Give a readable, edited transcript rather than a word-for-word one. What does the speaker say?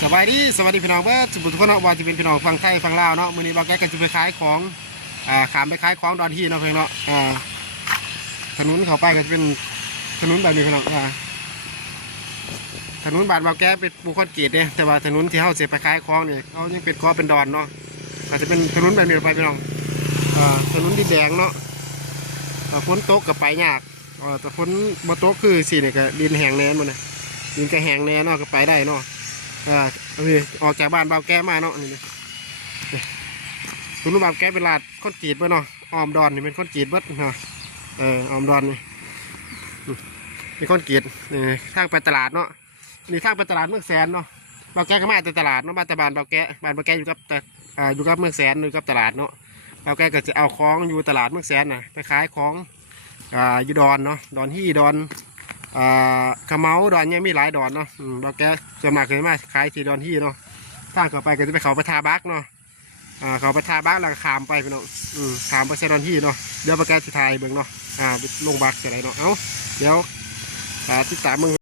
สวัสดีพี่น้องเพื่อสุบุทุกคนเนาะว่าจะเป็นพี่น้องฝั่งไทยฝั่งลาวเนาะมื้อนี้บ่าวแกก็จะไปขายของขามไปขายของดอนที่เนาะเพื่อนเนาะถนนเข้าไปก็จะเป็นถนนแบบนี้พี่น้องถนนบ้านบ่าวแกเป็นปูคอนกรีตเนี่ยแต่ว่าถนนที่เฮาสิไปขายของเนี่ยเขายังเป็นกอเป็นดอนเนาะอาจจะเป็นถนนแบบนี้ไปพี่น้องถนนดินแดงเนาะฝนตกก็ไปยากแต่ฝนบ่ตกคือสิเนี่ยก็ดินแห้งแน่นหมดเลยดินก็แห้งแน่เนาะก็ไปได้เนาะออกจากบ้านเบาแก้มาเนาะนี่คุณรู้บ่าวแก้เป็นลาดคอนกรีตป่ะเนาะออมดอนนี่เป็นคอนกรีตบัดเนาะออมดอนนี่เป็นคอนกรีตนี่ทางไปตลาดเนาะนี่ทางไปตลาดเมืองแสนเนาะเบาแก้ก็มาแต่ตลาดเนาะมาแต่บ้านเบาแก้อยู่กับอยู่กับเมืองแสนอยู่กับตลาดเนาะเบาแก้ก็จะเอาของอยู่ตลาดเมืองแสนน่ะไปขายของอยู่ดอนเนาะดอนที่ดอนขมเมาดอนเนี่ยมีหลายดอนเนาะเราแกจะมาเคยมาขายที่ดอนที่เนาะทางเข้าไปก็จะไปเขาไปทาบักเนาะเขาไปทาบักแล้วก็ขามไปพี่น้องขามไปใส่ดอนที่เนาะเดี๋ยวไปแกจะถ่ายเบิ่งเนาะลงบักจะไรเนาะเดี๋ยวติดตามมึง